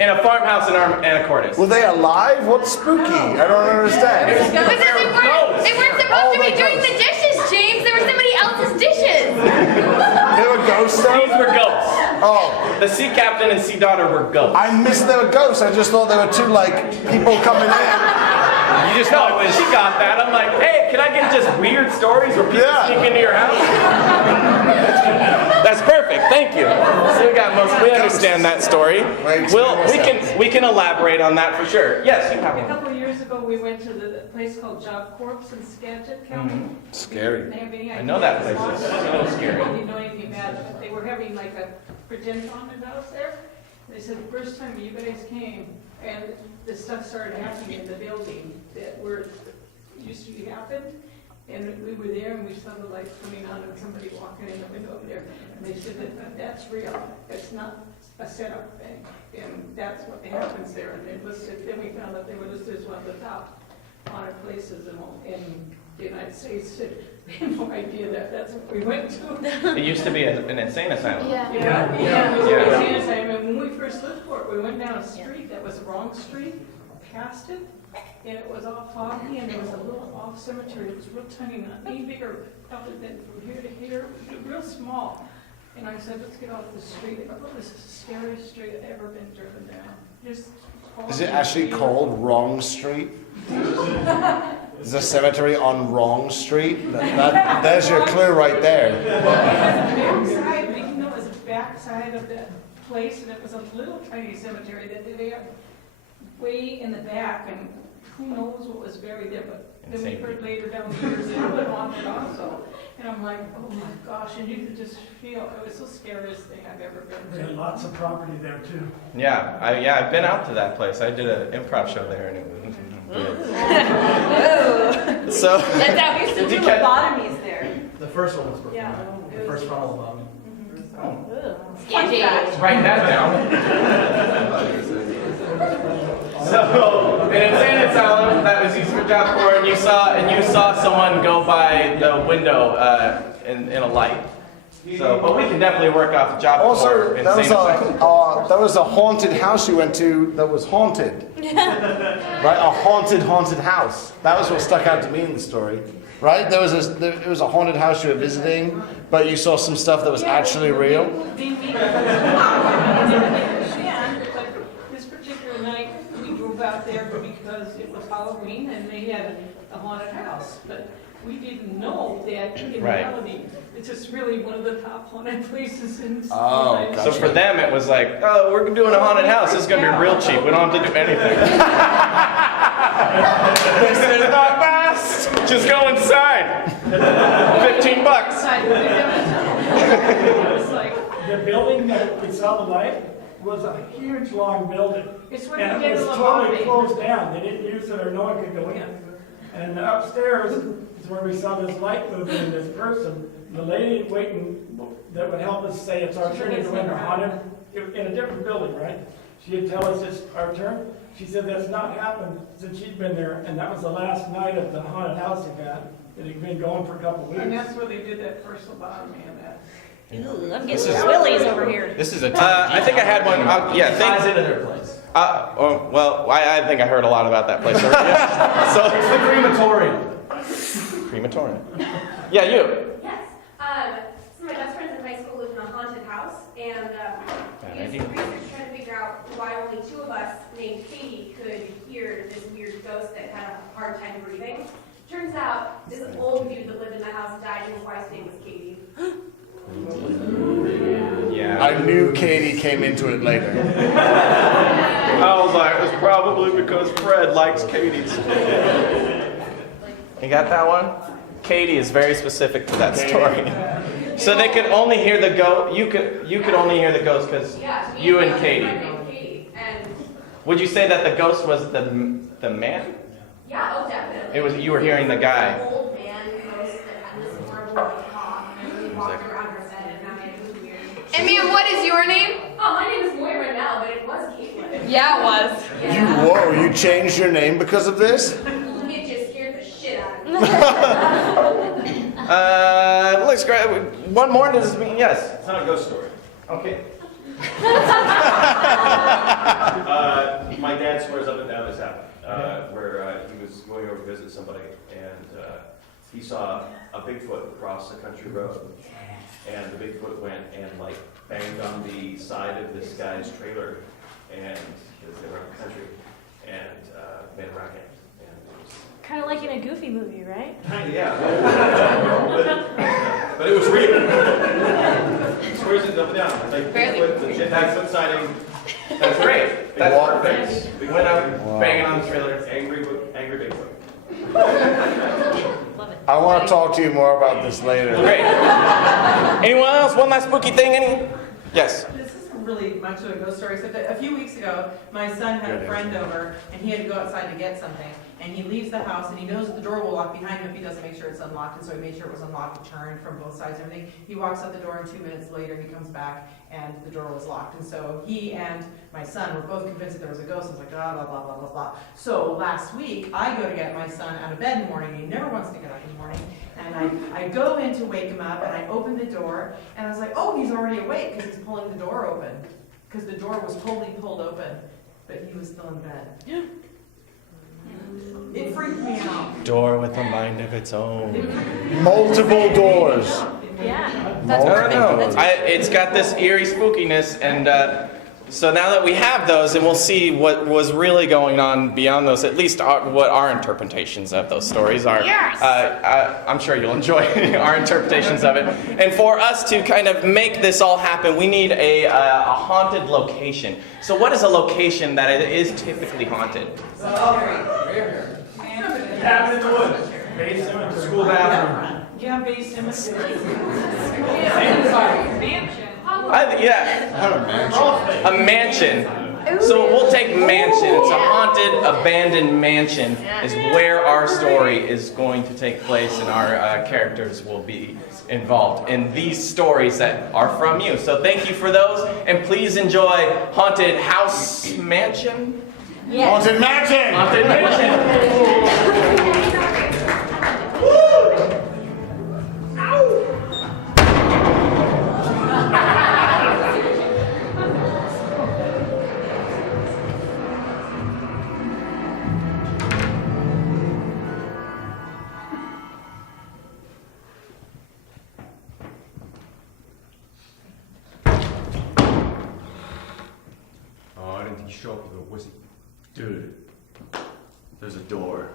in a farmhouse in Anacortes. Were they alive? What's spooky? I don't understand. Because they weren't supposed to be doing the dishes, James. They were somebody else's dishes. They were ghosts though? These were ghosts. Oh. The sea captain and sea daughter were ghosts. I missed they were ghosts. I just thought they were two, like, people coming in. You just know when she got that. I'm like, hey, can I get just weird stories where people sneak into your house? That's perfect. Thank you. So we understand that story. We can elaborate on that for sure. Yes, you have A one. couple of years ago, we went to the place called Job Corps in Skagit County. Scary. I know that place is so scary. I didn't know anything about it, but they were having like a pretend haunted house there. They said the first time you guys came and this stuff started happening in the building that used to be happened. And we were there and we saw the lights coming on and somebody walking in the window over there. And they said that's real. It's not a setup thing. And that's what happens there. And then we found out they were listed as one of the top haunted places in the United States. We had no idea that's what we went to. It used to be an insane asylum. Yeah, it was an insane asylum. And when we first looked for it, we went down a street that was the wrong street, past it. And it was all foggy, and there was a little off cemetery. It was real tiny, not any bigger other than from here to here, real small. And I said, let's get off the street. I thought this is the scariest street I've ever been driven down. Is it actually called Wrong Street? Is a cemetery on Wrong Street? There's your clue right there. It was the backside of that place, and it was a little tiny cemetery that they had way in the back, and who knows what was buried there, but then we heard later down the years it was haunted also. And I'm like, oh my gosh, and you could just feel, it was the scariest thing I've ever been They to. had lots of property there too. Yeah, I've been out to that place. I did an improv show there, and it was so. That's how we used to do lobotomies there. The first one was Yeah. the first frontal lobotomy. Sketchy. Write that down. So, in an insane asylum, that was used for Job Corps, and you saw someone go by the window in a light. So, but we can definitely work off Job Also, Corps insane asylum. there was a haunted house you went to that was haunted. Right? A haunted house. That was what stuck out to me in the story. Right? It was a haunted house you were visiting, but you saw some stuff that was actually real. But this particular night, we drove out there because it was Halloween and they had a haunted house. But we didn't know that in reality, it's just really one of the top haunted places in the United So for them, it was like, oh, we're doing a haunted house. This is going to be real cheap. We don't have to do anything. This is the best. Just go inside. $15. The building that we saw the light was a huge, long building. It's when And you it get was a totally lobotomy. closed down. They didn't use it or no one could go in. And upstairs is where we saw this light moving in this person. The lady waiting that would help us say it's our turn to go in or haunted in a different building, right? She'd tell us it's our turn. She said that's not happened since she'd been there, and that was the last night of the haunted house event. It had been going for a couple of weeks. And that's where they did that first lobotomy and that. Ooh, I'm getting willies over here. This is a I think I had one. Ties into their place. I think I heard a lot about that place already. It's the crematorium. Crematorium. Yeah, you. Yes. So my best friends in high school lived in a haunted house, and we did some research trying to figure out why only two of us named Katie could hear this weird ghost that had a hard time breathing. Turns out this old dude that lived in the house died, and his wife's name was Katie. Yeah. I knew Katie came into it later. I was like, it was probably because Fred likes Katie's. You got that one? Katie is very specific to that story. So they could only hear the ghost. You could only hear the ghost because you and Katie. Would you say that the ghost was the man? Yeah, oh definitely. It was you were hearing the guy. An old man ghost that had this horrible like, cough and we walked around her bed and it was weird. And ma'am, what is your name? Oh, my name is Moira now, but it was Caitlin. Yeah, it was. You changed your name because of this? It just scared the shit out of me. Looks great. One more does this mean yes? It's not a ghost story. Okay. going over to visit somebody, and he saw a Bigfoot cross a country road, and the Bigfoot went and like banged on the side of this guy's trailer, and because they were in the country, and made a racket. Kind of like in a Goofy movie, right? Yeah, but it was real. Stories is up and down. It's like Bigfoot, legit Bigfoot sighting. That's great. That's Walk. perfect. We went out Wow. banging on the trailer. Angry Bigfoot. Love it. I want to talk to you more about this later. Great. Anyone else? One last spooky thing? Any? Yes. This isn't really much of a ghost story, except that a few weeks ago, my son had a friend over, and he had to go outside to get something. And he leaves the house, and he knows that the door will lock behind him if he doesn't make sure it's unlocked, and so he made sure it was unlocked, and turned from both sides and everything. He walks out the door, and 2 minutes later, he comes back, and the door was locked. And so he and my son were both convinced that there was a ghost. I was like, blah, blah, blah, blah, blah, blah. So last week, I go to get my son out of bed in the morning. He never wants to get up in the morning. And I go in to wake him up, and I open the door, and I was like, oh, he's already awake, because he's pulling the door open. Because the door was totally pulled open, but he was still in bed. It freaked me out. Door with a mind of its own. Multiple doors. Yeah, that's I don't perfect. know. That's It's got this eerie spookiness, and so now that we have those, and we'll see what was really going on beyond those, at least what our interpretations of those stories are. Yes! I'm sure you'll enjoy our interpretations of it. And for us to kind of make this all happen, we need a haunted location. So what is a location that is typically haunted? Cabin in the woods. Bay cemetery. School bathroom. Yeah, base cemetery. Mansion. Yeah, a mansion. So we'll take mansion. It's a haunted, abandoned mansion is where our story is going to take place, and our characters will be involved in these stories that are from you. So thank you for those, and please enjoy Haunted House Mansion. Haunted mansion. Haunted Mansion. Oh, I didn't think you show up with a whiskey. Dude, there's a door.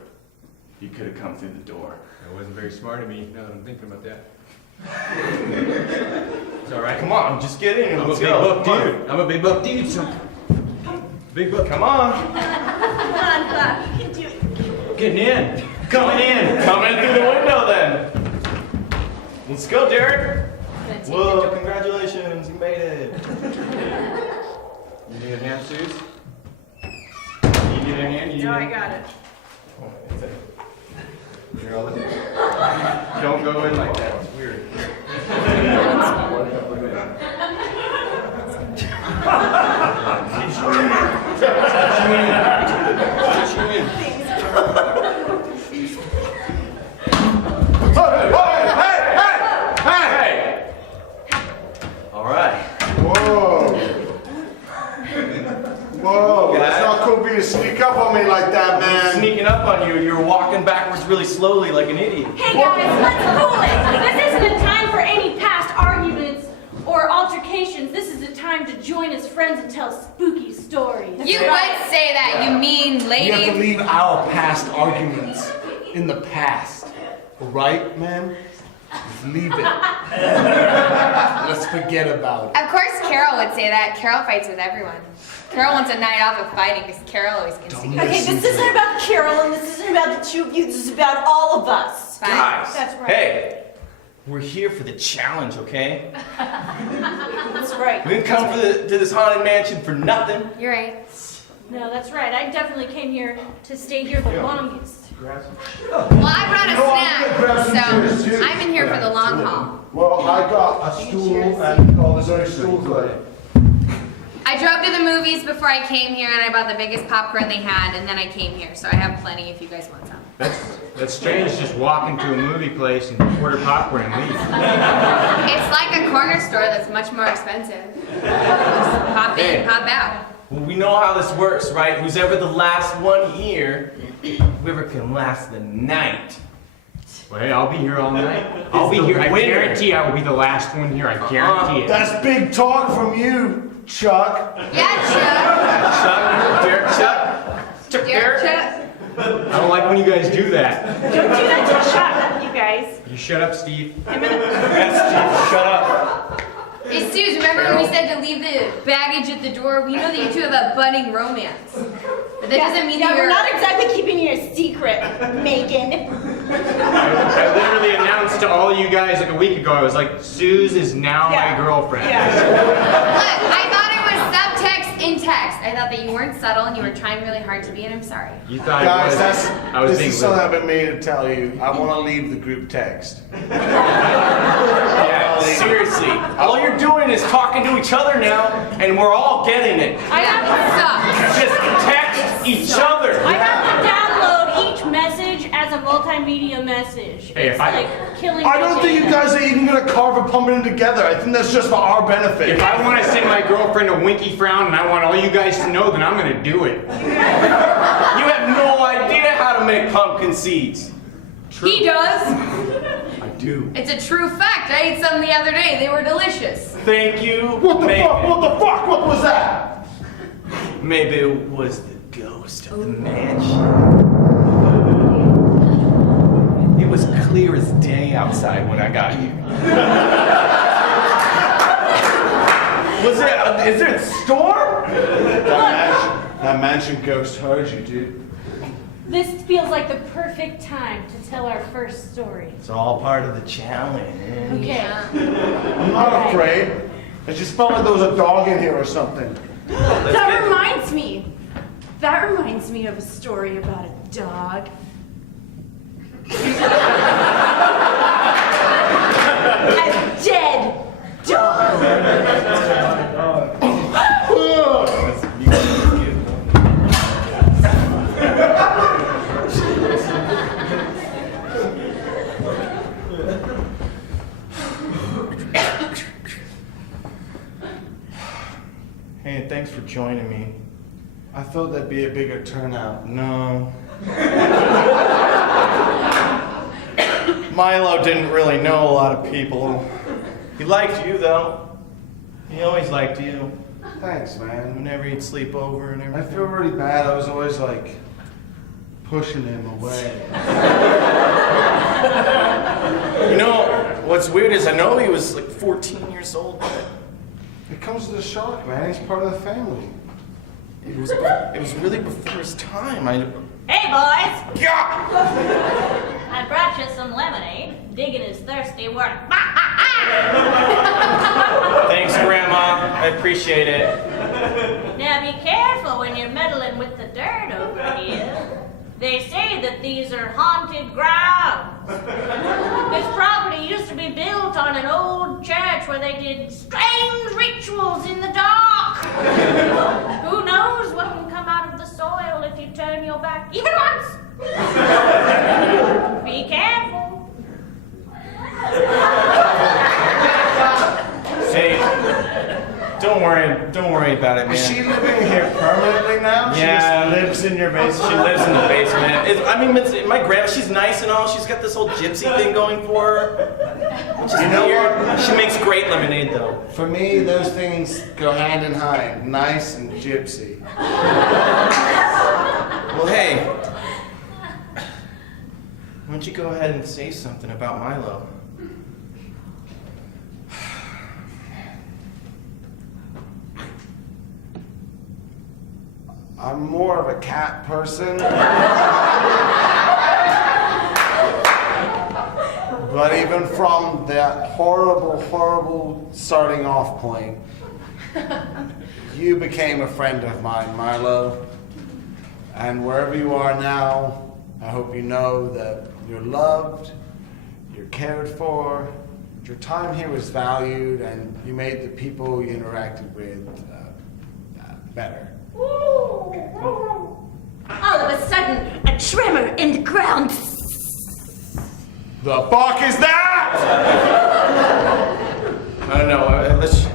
You could have come through the door. That wasn't very smart of me, now that I'm thinking about that. It's all right. Come on, just get in and I'm a let's big go. buck Come on. dude. I'm a big buck dude, so. Big buck. Come on. Come on, Buck. You can do it. Getting in. Coming in. Coming through the window then. Let's go, Derek. Gonna take the Whoa, door. congratulations, you made it. You need a hand, Suze? You need a hand? You No, need I got it. Oh, it's a- Here, I'll let you. Don't go in like that, it's weird. Hey! All right. Whoa. Whoa. That's not cool for you to sneak up on me like that, man. Sneaking up on you, you're walking backwards really slowly like an idiot. Hey guys, let's cool it. This isn't a time for any past arguments or altercations. This is a time to join as friends and tell spooky stories. You would say that, you mean We have to lady. leave our past arguments in the past. Right, man? Just leave it. Let's forget about it. Of course Carol would say that. Carol fights with everyone. Carol wants a night off of fighting because Carol always gets to Don't go. listen This isn't about Carol and this isn't about the two of you. This is about all of us. Fine. Guys, That's right. hey, we're here for the challenge, okay? That's right. We didn't come to this haunted mansion for nothing. You're right. No, that's right. I definitely came here to stay here the longest. Well, I brought a snack, so I'm in here for the long haul. Well, I got a stool and all this other stool good. I drove to the movies before I came here and I bought the biggest popcorn they had and then I came here, so I have plenty if you guys want some. That's strange, just walk into a movie place and order popcorn and leave. It's like a corner store that's much more expensive. Just pop in, Hey. pop out. Well, we know how this works, right? Who's ever the last one here whoever can last the night. Well, hey, I'll be here all night. I'll be here. I guarantee I will be the last one here. I guarantee it. That's big talk from you, Chuck. Yeah, Chuck. Derek Chuck. I don't like when you guys do that. Don't do that to Chuck, you guys. You shut up, Steve. Yes, Steve, shut up. Hey, Suze, remember when we said to leave the baggage at the door? We know that you two have a budding romance. But that doesn't mean that we're you're... not exactly keeping you a secret, Megan. I literally announced to all you guys like a week ago, I was like, Suze is now my girlfriend. Look, I thought it was subtext in text. I thought that you weren't subtle and you were trying really hard to be, and I'm sorry. You thought Guys, I was this being is something I've been meaning to tell you. I want to leave the group text. Yeah, seriously. All you're doing is talking to each other now, and we're all getting it. Just text each other. I have to download each message as a multimedia message. Hey, It's like killing I don't think you guys are even going to carve a pumpkin together. I think that's just for our benefit. If I want to send my girlfriend a winky frown and I want all you guys to know, then I'm going to do it. You have no idea how to make pumpkin seeds. He does. I do. It's a true fact. I ate some the other day. They were delicious. Thank you. What the fuck? What the fuck? What was that? Maybe it was the ghost of the mansion. It was clear as day outside when I got here. Is it a storm? That mansion ghost heard you, dude. This feels like the perfect time to tell our first story. It's all part of the challenge. Okay. I'm not afraid. It just felt like there was a dog in here or something. That reminds me of a story about a dog. A dead dog. Hey, thanks for joining me. I thought there'd be a bigger turnout. No. Milo didn't really know a lot of people. He liked you, though. He always liked you. Thanks, man. Whenever he'd sleep over and I everything. feel really bad. I was always like pushing him away. You know, what's weird is I know he was like 14 years old, but It comes to the shock, man. He's part of the family. it was really before his time. Hey, boys! Yeah! I brought you some lemonade. Digging is thirsty work. Thanks, Grandma. I appreciate it. Now be careful when you're meddling with the dirt over here. They say that these are haunted grounds. This property used to be built on an old church where they did strange rituals in the dark. Who knows what can come out of the soil if you turn your back even once? Be careful. Hey, don't worry about it, man. Is she living here permanently now? Yeah. She just lives in your basement? She lives in the basement. My grandma, she's nice and all. She's got this whole gypsy thing going for her. Which is weird. She makes great lemonade, though. For me, those things go hand in hand. Nice and gypsy. Well, hey, why don't you go ahead and say something about Milo? I'm more of a cat person. But even from that horrible starting off point, you became a friend of mine, Milo. And wherever you are now, I hope you know that you're loved, you're cared for, your time here was valued, and you made the people you interacted with better. All of a sudden, a tremor in the ground. The fuck is that? I don't know. Let's.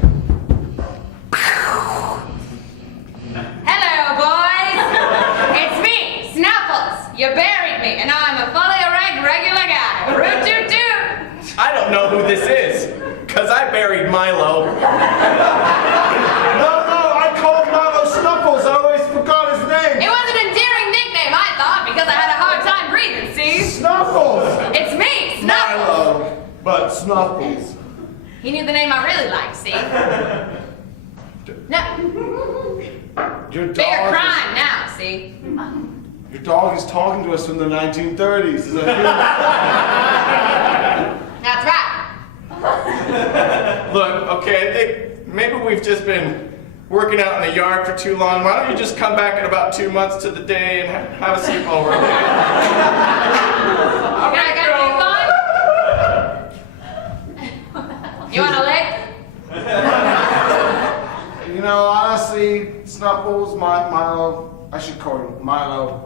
Hello, boys. It's me, Snuffles, your berry Snuffles. He knew the name I really liked, see? No. Your Bigger dog, crime now, see? your dog is talking to us from the 1930s. Is that That's right. Look, okay, I think maybe we've just been working out in the yard for too long. Why don't you just come back in about 2 months to the day and have a sleepover, okay? Can I get a You want a lick? You know, honestly, Snuffles, Milo, I should call him Milo.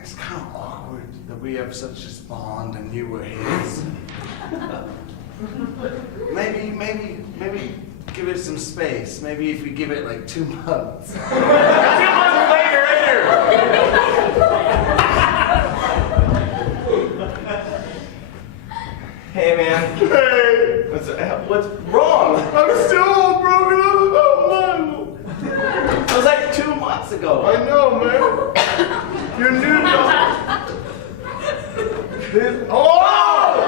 It's kind of awkward that we have such a bond and you were his. Maybe give it some space. Maybe if we give it like 2 months. 2 months later, Hey, man. Hey! What's wrong? I'm still all broken up about Milo. It was like 2 months ago. I know, man. Your new dog. Oh!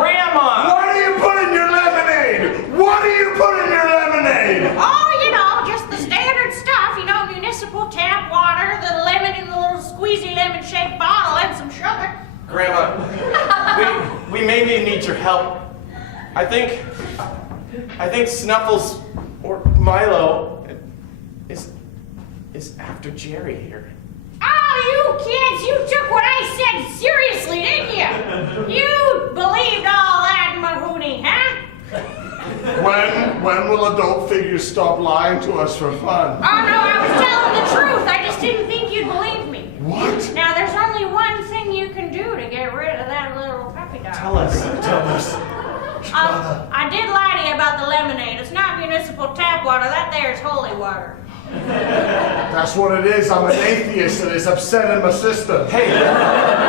Grandma! What do you put in your lemonade? What do you put in your lemonade? Oh, you know, just the standard stuff. You know, municipal tap water, the lemon in the little squeezy lemon-shaped bottle, and some sugar. Grandma, we maybe need your help. I think Snuffles or Milo is after Jerry here. Oh, you kids, you took what I said seriously, didn't you? You believed all that mahoonie, huh? When will adult figures stop lying to us for fun? Oh, no, I was telling the truth. I just didn't think you'd believe me. What? Now, there's only one thing you can do to get rid of that little puppy dog. Tell us. I did lie to you about the lemonade. It's not municipal tap water. That there's holy water. That's what it is. I'm an atheist and it's upsetting my sister. Hey,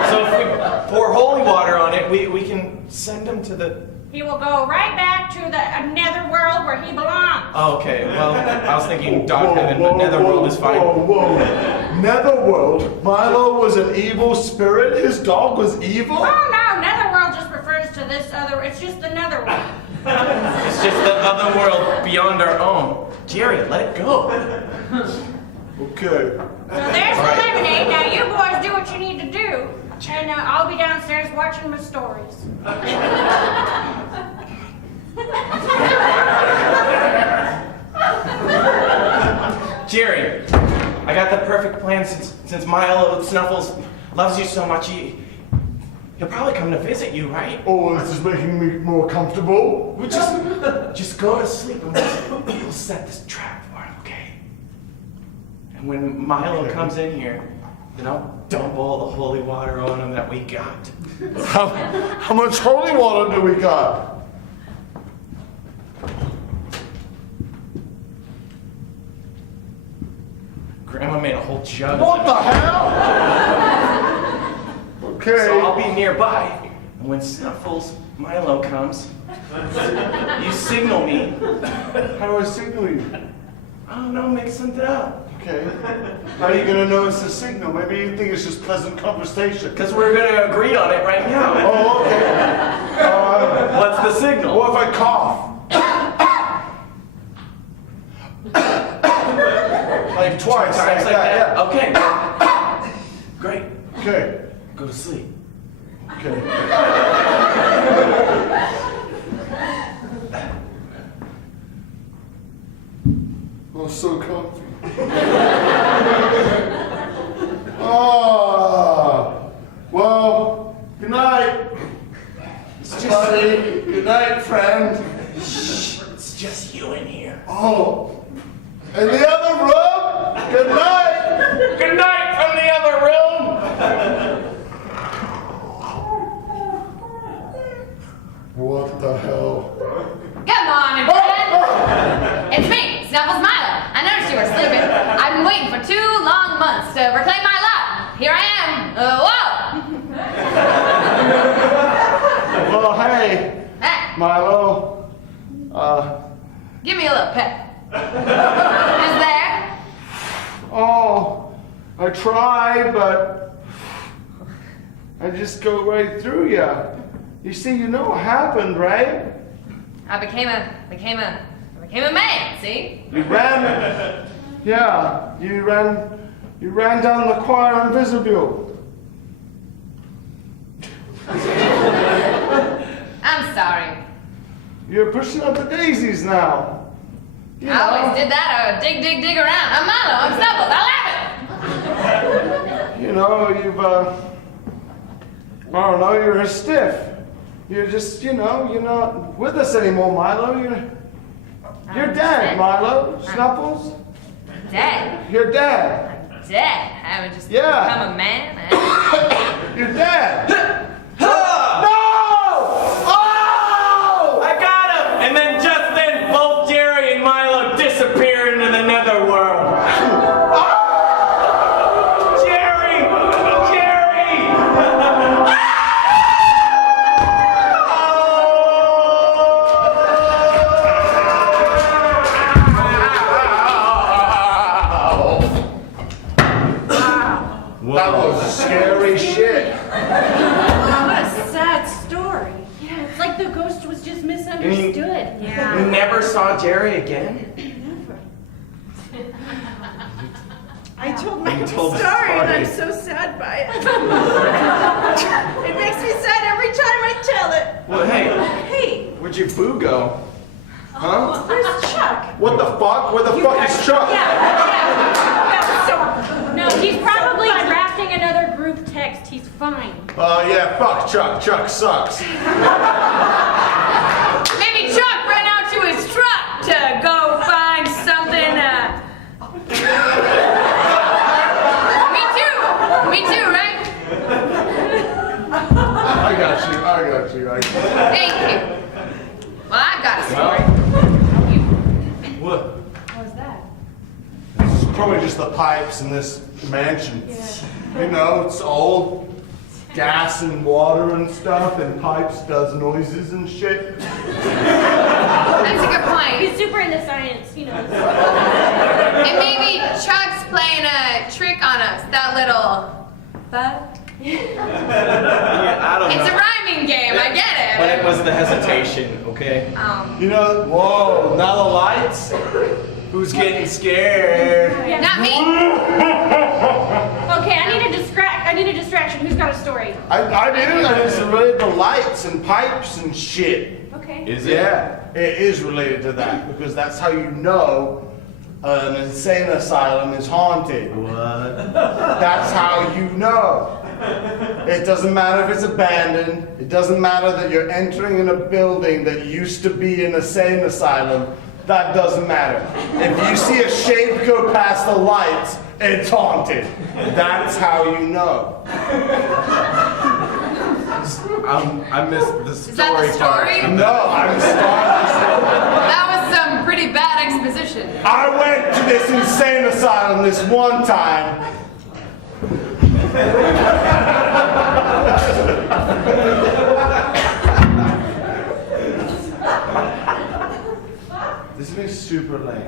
so if we pour holy water on it, we can send him to the... He will go right back to the nether world where he belongs. Oh, okay, well, I was thinking dog heaven, but netherworld is fine. Whoa. Netherworld? Milo was an evil spirit? His dog was evil? Oh, no, netherworld just refers to this other, it's just the netherworld. It's just the other world beyond our own. Jerry, let it go. Okay. So there's the lemonade. Now you boys do what you need to do. And I'll be downstairs watching my stories. Jerry, I got the perfect plan since Milo Snuffles loves you so much. He'll probably come to visit you, right? Oh, this is making me more comfortable. We'll just go to sleep and we'll set this trap for him, okay? And when Milo comes in here, then I'll dump all the holy water on him that we got. How much holy water do we got? Grandma made a whole jug. What the hell? Okay. So I'll be nearby. And when Snuffles Milo comes, you signal me. How do I signal you? I don't know, make something up. Okay. How are you going to know it's a signal? Maybe you think it's just pleasant conversation. Because we're going to agree on it right now. Oh, okay. What's the signal? What if I cough? Like twice. Times like that? Yeah. Okay. Great. Okay. Go to sleep. Okay. Oh, so comfy. Oh, well, good night. Buddy. Good night, friend. Shh, it's just you in here. Oh, in the other room? Good night. Good night from the other room. What the hell? Good morning, friend. It's me, Snuffles Milo. I noticed you were sleeping. I've been waiting for 2 long months to reclaim my lot. Here I am. Whoa! Well, hey, Hey, Milo. give me a little pep. Is there? Oh, I try, but I just go right through ya. You see, you know what happened, right? I became a man, see? You ran, yeah, you ran down the choir in vestibule. I'm sorry. You're pushing up the daisies now. You I always did that. I would dig around. I'm Milo. I'm Snubbles. I love it. You know, I don't know, you're a stiff. You're just, you're not with us anymore, Milo. You're dead, Milo. Snuffles? Dead. You're dead. I'm dead. I would just Yeah. become a man. You're dead. No! Oh! I got him! And then just then, both Jerry and Milo disappear into the netherworld. Jerry! Jerry! That was scary shit. What a sad story. Yeah, it's like the ghost was just misunderstood. You never saw Jerry again? I told my You told the story and I'm story. so sad by it. It makes me sad every time I tell it. Well, hey, Hey, where'd your boo go? Huh? where's Chuck? What the fuck? Where the fuck is Chuck? No, he's probably drafting another group text. He's fine. Yeah, fuck Chuck. Chuck sucks. Maybe Chuck ran out to his truck to go find something. Me too, right? I got you. Thank you. Well, I've got a story. What? What was that? It's probably just the pipes in this mansion. You know, it's old. Gas and water and stuff, and pipes does noises and shit. That's a good point. He's super into science, he knows. And maybe Chuck's playing a trick on us. That little. Yeah, I don't It's a know. rhyming game. I get it. But it was the hesitation, okay? You know, whoa, now the lights? Who's getting scared? Not me. Okay, I need a distraction. Who's got a story? I do. It's related to lights and pipes and shit. Okay. Is it? Yeah, it is related to that because that's how you know an insane asylum is haunted. What? That's how you know. It doesn't matter if it's abandoned. It doesn't matter that you're entering in a building that used to be an insane asylum. That doesn't matter. If you see a shape go past the lights, it's haunted. That's how you know. I missed the story Is that the story? part. No, I'm sorry. That was some pretty bad exposition. I went to this insane asylum this one time. This is gonna be super lame.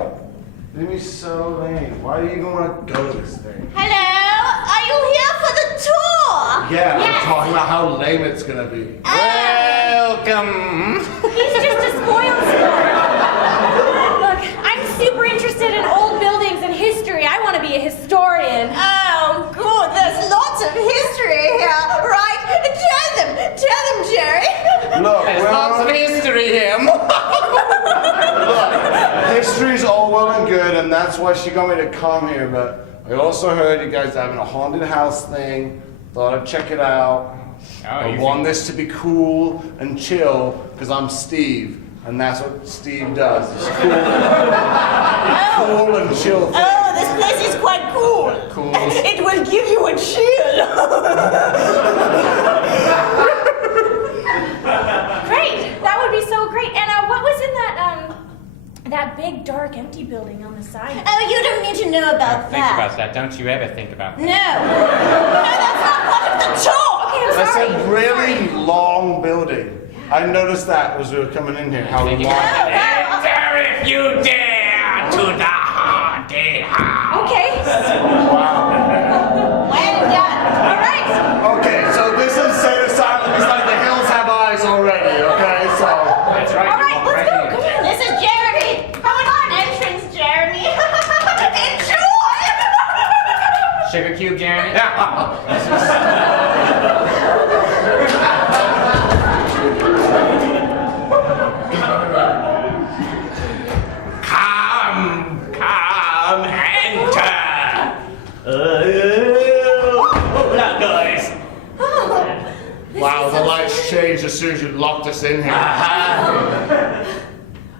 This is gonna be so lame. Why do you even want to go to this thing? Hello? Are you here for the tour? Yeah, Yes. we're talking about how lame it's gonna be. Welcome. He's just a spoiled sport. Look, I'm super interested in old buildings and history. I want to be a historian. Oh, good. There's lots of history here, right? Tell them, Jerry. Look, There's lots of history here. Look, history's all well and good, and that's why she got me to come here, but I also heard you guys are having a haunted house thing. Thought I'd check it out. I want this to be cool and chill, because I'm Steve, and that's what Steve does. It's cool. Cool and chill thing. Oh, this place is quite cool. Cool. It will give you a chill. Great. That would be so great. And what was in that big, dark, empty building on the side? Oh, you don't need to know about Think about that. Don't you ever think about that. No, that's not part of the talk. Okay, I'm That's sorry. a really long building. I noticed that as we were coming in here, how long. Enter if you dare to the haunted house. Okay. Wow. Well done. All right. Okay, so this insane asylum is like the hills have eyes on sharing it? Come, enter. Look, guys. Wow, the lights changed as soon as you locked us in here.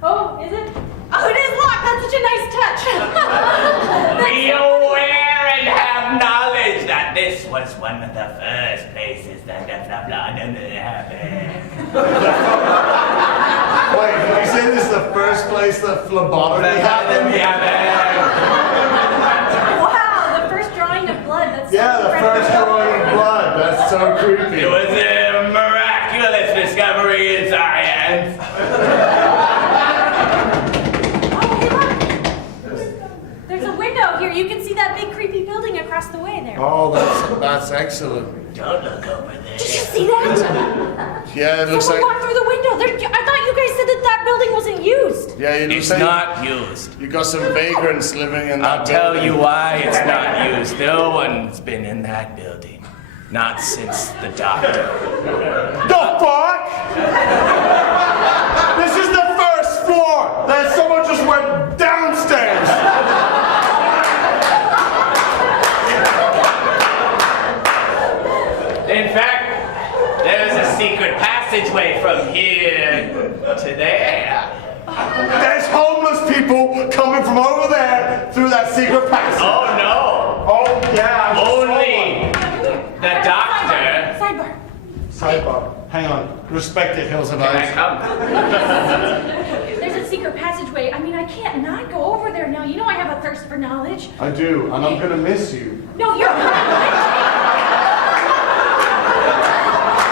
Oh, is it? Oh, it is locked. That's such a nice touch. Be aware and have knowledge that this was one of the first places that the happened. Wait, you say this is the first place that phlebotomy happened? Wow, the first drawing of blood. That's Yeah, so the first drawing of blood. That's so creepy. It was a miraculous discovery in science. There's a window here. You can see that big creepy building across the way there. Oh, that's excellent. Don't look over there. Did you see that? Yeah, it looks Someone like. walked through the window. I thought you guys said that building wasn't used. Yeah, it looks It's like not used. you got some vagrants living in that I'll tell building. you why it's not used. No one's been in that building. Not since the doctor. The fuck? This is the first floor. That someone just went downstairs. In fact, there's a secret passageway from here to there. There's homeless people coming from over there through that secret passage. Oh no! Oh yeah. I just saw Only the doctor. Sidebar. one. Sidebar. Hang on. Respect it, Hills and Can I Eyes. come? There's a secret passageway. I mean, I can't not go over there now. You know I have a thirst for knowledge. I do, and I'm gonna miss you. No, you're coming with me.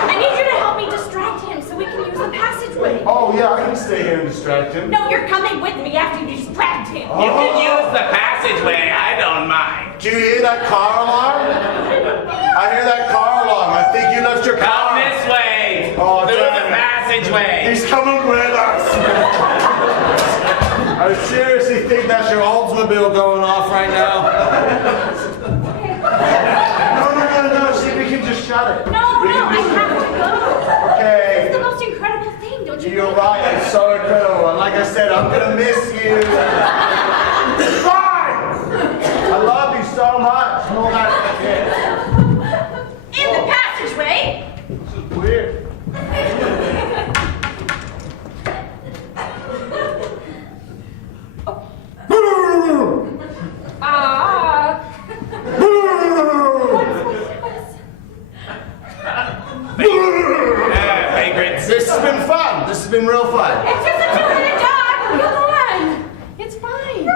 I need you to help me distract him so we can use the passageway. Oh yeah, I can stay here and distract him. No, you're coming with me after you distract him. You can use the passageway. I don't mind. Do you hear that car alarm? I hear that car alarm. I think you left your car. Come this way. Oh, through damn the it. passageway. He's coming with us. I seriously think that's your Oldsmobile going off right now. No. See, we can just shut it. No, I have to go. Okay. It's the most incredible thing, don't you You're think? right. It's so incredible. And like I said, I'm gonna miss you. Bye. I love you so much. And all that shit. In the passageway. This is weird. Vagrants. This has been fun. This has been real fun. It's just a two-headed dog. Come on. It's fine.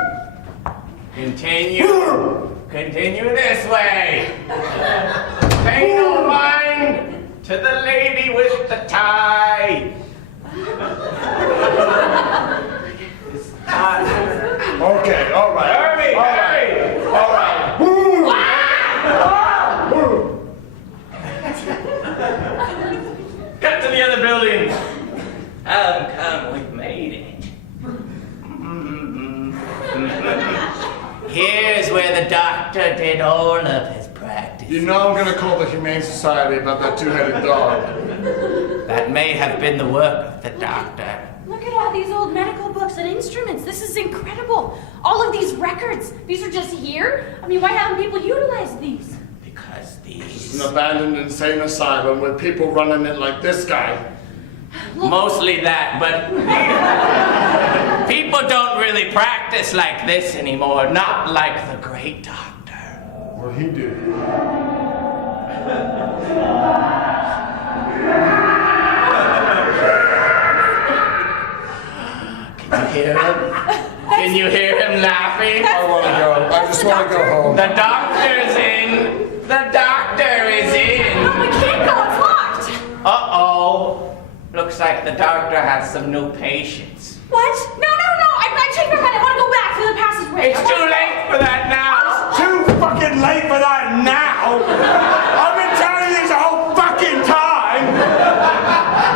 Continue this way. Pay no mind to the lady with the tie. Okay, all right. Hurry, All hurry. right. All right. Cut to the other building. Come with me. Here's where the doctor did all of his practice. You know I'm gonna call the Humane Society about that two-headed dog. That may have been the work of the doctor. Look at all these old medical books and instruments. This is incredible. All of these records. These are just here? I mean, why haven't people utilized these? Because It's these... an abandoned insane asylum with people running it like this guy. Mostly that, but people don't really practice like this anymore. Not like the great doctor. Well, he did. Can you hear him? Can you hear him laughing? I want to go. I just want to go home. The doctor's in. The doctor is in. No, we can't go. It's locked. Uh-oh. Looks like the doctor has some new patients. What? No. I changed my mind. I want to go back to the passageway. It's too late for that now. Too fucking late for that now. I've been telling you this the whole fucking time.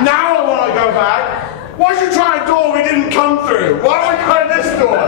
Now I want to go back. Why'd you try a door we didn't come through? Why don't we try this door?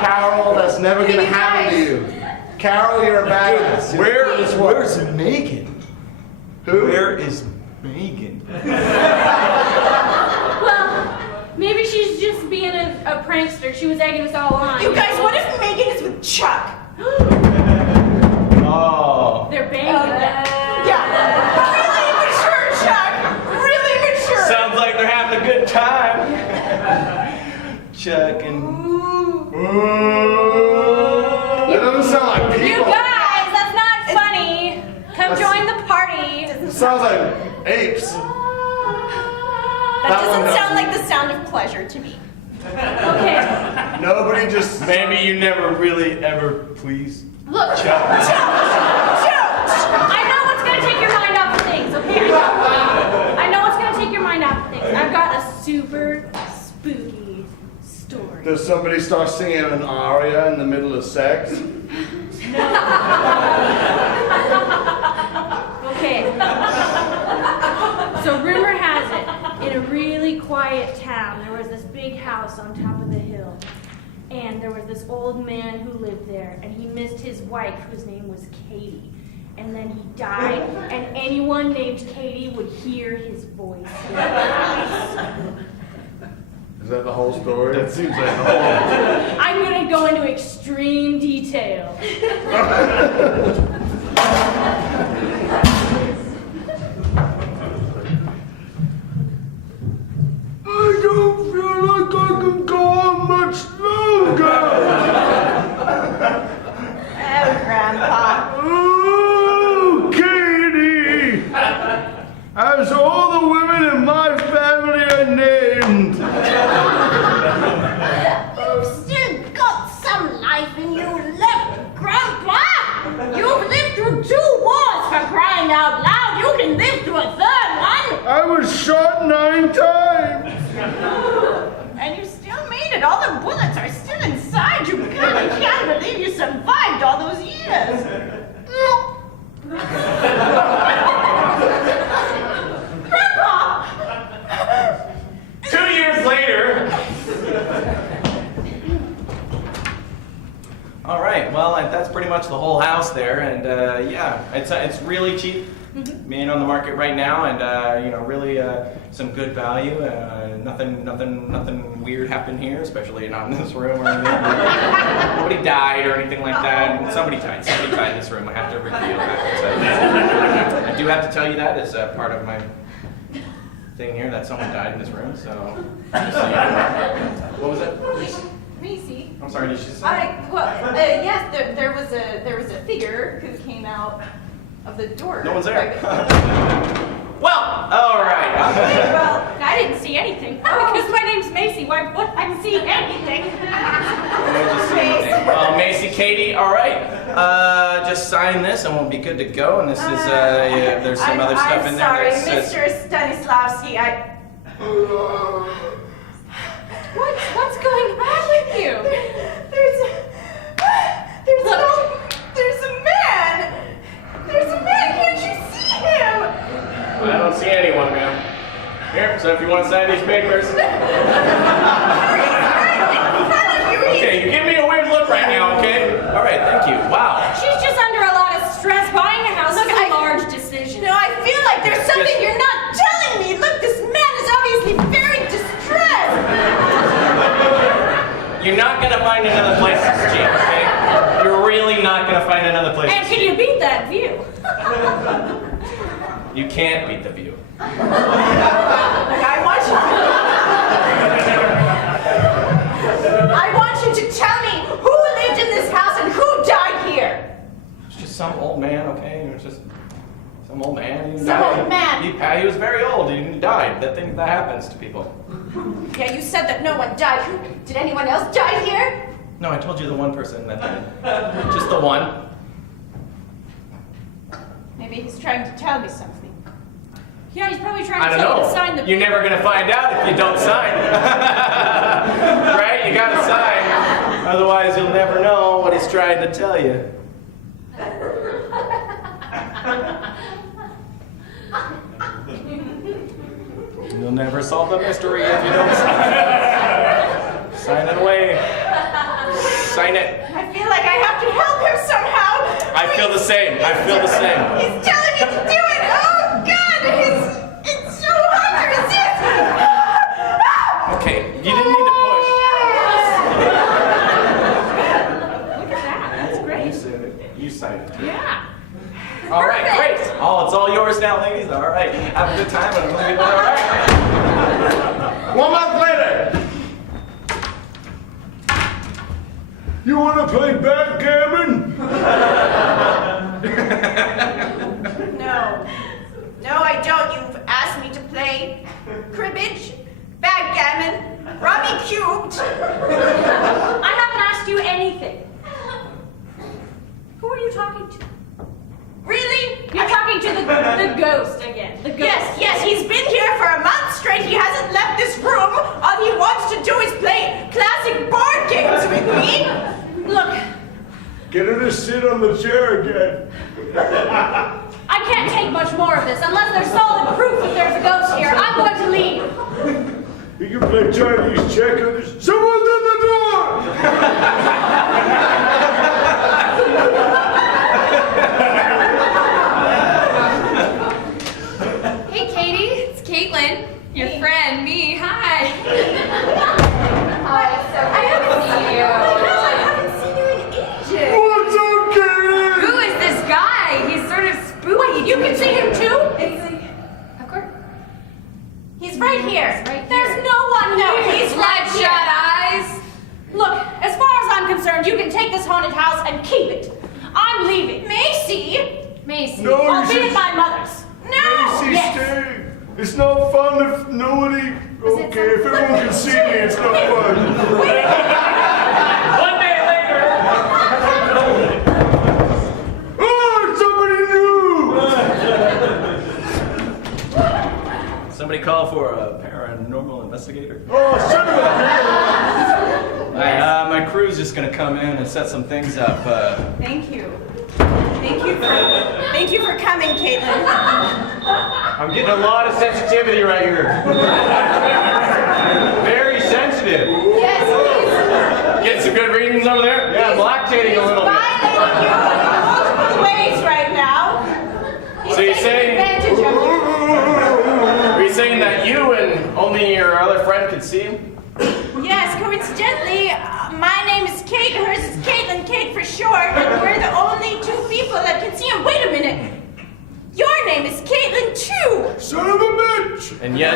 Carol, that's never gonna happen to you. Carol, you're a badass. Where's Megan? Who? Where is Megan? Well, maybe she's just being a prankster. She was egging us all on. You guys, what if Megan is with Chuck? Oh. They're banging. Yeah. Really mature, Chuck. Really mature. Sounds like they're having a good time. Chuck and... It doesn't sound like people. You guys, that's not funny. Come join the party. It sounds like apes. That doesn't sound like the sound of pleasure to me. Okay. Nobody just... Maybe you never really ever pleased Look. Chuck. I know what's gonna take your mind off of things, okay? I know what's gonna take your mind off of things. I've got a super spooky story. Does somebody start singing an aria in the middle of sex? Okay. So rumor has it, in a really quiet town, there was this big house on top of the hill. And there was this old man who lived there, and he missed his wife, whose name was Katie. And then he died, and anyone named Katie would hear his voice. Is that the whole story? That seems like the whole... I'm gonna go into extreme detail. I don't feel like I can go on much longer. Oh, Grandpa. Oh, Katie! As all the women in my family are named. You've still got some life in you left, Grandpa. You've lived through 2 wars, for crying out loud. You can live through a 3rd one. I was shot 9 times. And you still made it. All the bullets are still inside you. God, I can't believe you survived all those years. Grandpa! 2 years later. All right. Well, that's pretty much the whole house there, and yeah, it's really cheap, being on the market right now, and you know, really some good value. Nothing weird happened here, especially not in this room or anything. Nobody died or anything like that. Somebody died in this room. I have to reveal that. So, I do have to tell you that as part of my thing here, that someone died in this room. So, just so you know. What was it? Macy. I'm sorry. Did she say? Yes, there was a figure who came out of the door. No one's there. Well, all right. Well, I didn't see anything. Because my name's Macy. Why would I see anything? Well, Macy, Katie, all right. Just sign this and we'll be good to go. And this is, yeah, there's some other stuff in there. I'm that sorry, says- Mr. Stanislavski. What's going on with you? There's a man. There's a man. Can't you see him? I don't see anyone, ma'am. Here, so if you want to sign these papers. Okay, you give me a weird look right now, okay? All right, thank you. Wow. She's just under a lot of stress. Buying a house is a large decision. No, I feel like there's something you're not telling me. Look, this man is obviously very distressed. You're not going to find another place to ski, okay? You're really not going to find another place And to can ski. you beat that view? You can't beat the view. Look, I want you to tell me who lived in this house and who died here. It's just some old man, okay? It was just some old man. He Some died. old man. He was very old. He died. That happens to people. Yeah, you said that no one died. Did anyone else die here? No, I told you the one person that died. Just the one. Maybe he's trying to tell me something. Yeah, he's probably trying I to don't tell you to know. sign the You're never going to find out if you don't sign. Right? You got to sign. Otherwise, you'll never know what he's trying to tell you. You'll never solve the mystery if you don't sign. Sign it away. Sign it. I feel like I have to help him somehow. I feel the same. I feel the same. He's telling me to do it. Oh God, it's so hard to resist. Okay, you didn't need to push. Look at that. That's great. You signed it. Yeah. All right, great. Oh, it's all yours now, ladies. All right, have a good time. And I'm gonna be all right. 1 month later. You want to play backgammon? No. No, I don't. You've asked me to play cribbage, backgammon, rummy cubed. I haven't asked you anything. Who are you talking to? Really? You're talking to the ghost again. The ghost. Yes, he's been here for a month straight. He hasn't left this room. All he wants to do is play classic board games with me. Look, Get her to sit on the chair again. I can't take much more of this unless there's solid proof that there's a ghost here. I'm going to leave. You can play Chinese checkers. Someone's at the door! Hey, Katie. It's Caitlin. Your friend, me. Hi. Oh, it's so good to see you. What's up, Katie? Who is this guy? He's sort of spooky. Wait, you can see him too? Of course. He's right here. There's no one No, here. he's right Bloodshot here. eyes. Look, as far as I'm concerned, you can take this haunted house and keep it. I'm leaving. Macy? Macy. No, I'll you be should at my mother's. No! Macy, Yes. stay. It's not fun if nobody. Okay, if everyone can see me, it's not fun. One day later. Oh, somebody new! Somebody call for a paranormal investigator. Oh, son of a My crew's just gonna come in and set some things up. Thank you. Thank you for coming, Caitlin. I'm getting a lot of sensitivity right here. Very sensitive. Yes, Getting some good readings over there? Yeah, I'm lactating a little bit. violating you in multiple ways right now. So you're Taking saying- advantage of you. Are you saying that you and only your other friend could see him? Yes, coincidentally, my name is Kate, hers is Caitlin, Kate for short, and we're the only two people that can see him. Wait a minute. Your name is Caitlin too. Son of a bitch! And yet,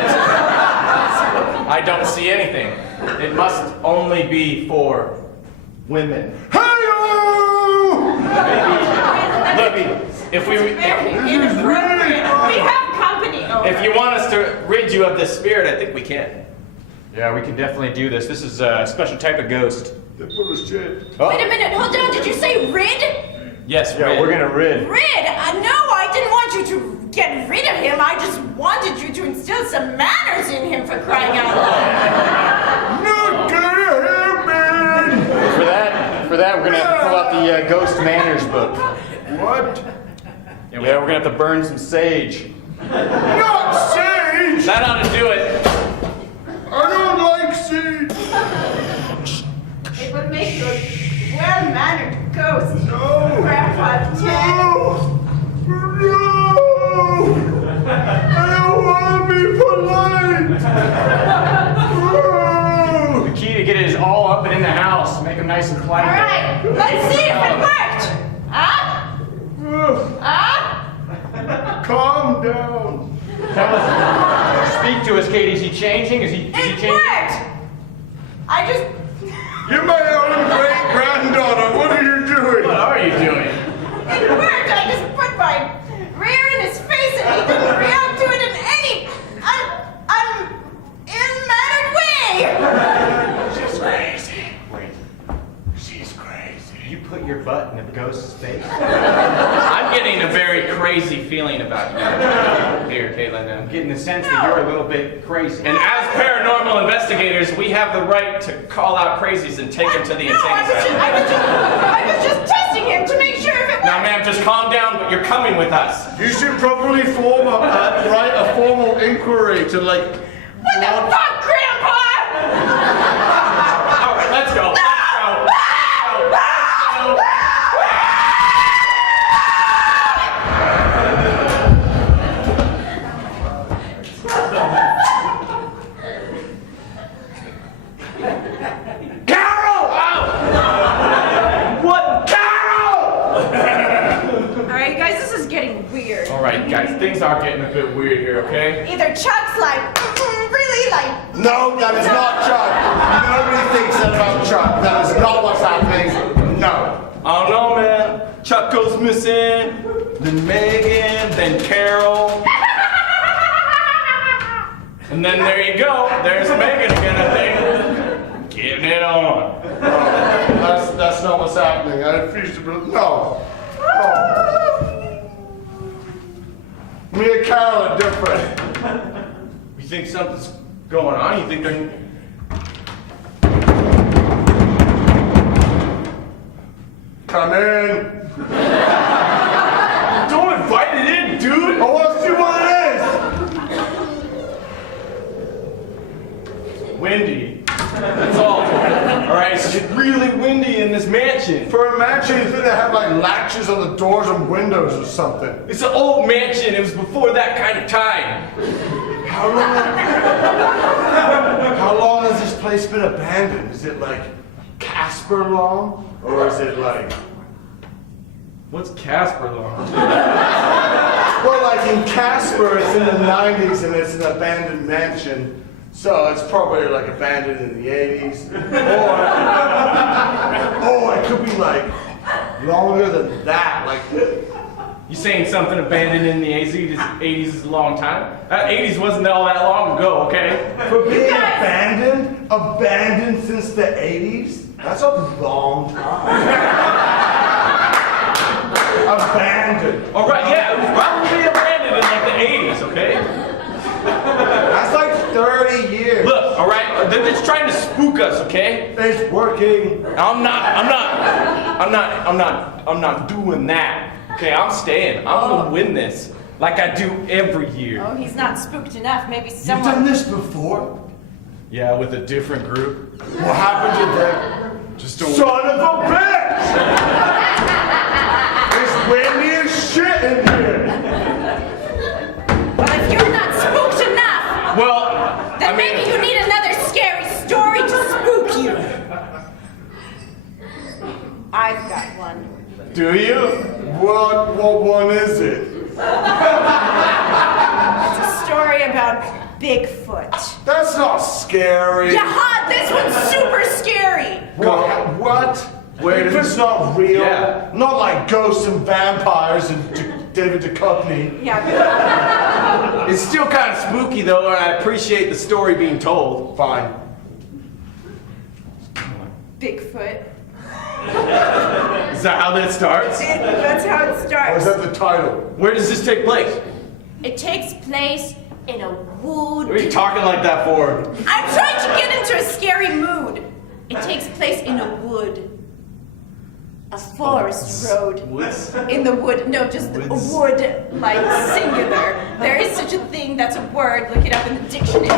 I don't see anything. It must only be for women. Hey-o! Look, if we have company over. if you want us to rid you of this spirit, I think we can. Yeah, we can definitely do this. This is a special type of ghost. They're full of shit. Oh. Wait a minute, hold on, did you say rid? Yes, Yeah, rid. we're gonna rid. No, I didn't want you to get rid of him. I just wanted you to instill some manners in him, for crying out loud. Not gonna happen! For that, we're gonna have to pull out the ghost manners book. What? Yeah, we're gonna have to burn some sage. Not sage! That ought to do it. I don't like sage! It would make you a well-mannered ghost. No! Grandpa Ted. No! I don't want to be polite! The key to get it is all up and in the house. Make them nice and All quiet. right, let's see if it worked. Huh? Huh? Calm down. Speak to us, Katie. Is he changing? Is he It changing? worked. I just. You're my own great-granddaughter. What are you doing? What are you doing? It worked! I just put my rear in his face and he didn't react to it in any ill-mannered way! She's crazy. Wait. She's crazy. You put your butt in a ghost's face? I'm getting a very crazy feeling about you here, Caitlin. I'm getting the sense that you're a little bit crazy. And as paranormal investigators, we have the right to call out crazies and take them to the No, insane asylum. I was just testing him to make sure if it Now, worked. ma'am, just calm down, but you're coming with us. You should probably write a formal inquiry to, like... What the fuck, Grandpa? All right, guys, things are getting a bit weird here, okay? Either Chuck's like, really like. No, that is not Chuck. Nobody thinks that about Chuck. That is not what's happening. No. I don't know, man. Chuck goes missing, then Megan, then Carol. And then there you go. There's Megan again, I think. Getting it on. That's not what's happening. I refuse to believe. No. Me and Carol are different. You think something's going on? You think they're... Come in. Don't invite it in, dude! I want to see what it is. Windy. That's all. Alright, it's really windy in this mansion. For a mansion, you think they have like latches on the doors and windows or something? It's an old mansion. It was before that kind of time. How long has this place been abandoned? Is it like Casper long? Or is it like... What's Casper long? Well, like in Casper, it's in the 90s and it's an abandoned mansion. So it's probably like abandoned in the 80s. Or it could be like longer than that. Like, You saying something abandoned in the 80s is a long time? That 80s wasn't all that long ago, okay? for being abandoned since the 80s, that's a long time. Abandoned. All right, yeah, it was probably abandoned in like the 80s, okay? That's like 30 years. Look, all right, they're just trying to spook us, okay? It's working. I'm not doing that. Okay, I'm staying. I'm gonna win this, like I do every year. Oh, he's not spooked enough. Maybe You've someone. done this before? Yeah, with a different group. What happened to them? Just don't. Son of a bitch! It's windy as shit in here. Well, if you're not spooked enough, Well, then maybe you need another scary story to spook you. I've got one. do you? What one is it? It's a story about Bigfoot. That's not scary. Yeah, this one's super scary. What? Wait, it's not real. Yeah. Not like ghosts and vampires and David Duchovny. Yeah. It's still kind of spooky though, and I appreciate the story being told. Fine. Bigfoot. Is that how that starts? That's how it Or is starts. that the title? Where does this take place? It takes place in a wood. What are you talking like that for? I'm trying to get into a scary mood. It takes place in a wood. A forest road. Woods? In the wood. No, just a wood, like singular. There is such a thing, that's a word. Look it up in the dictionary. I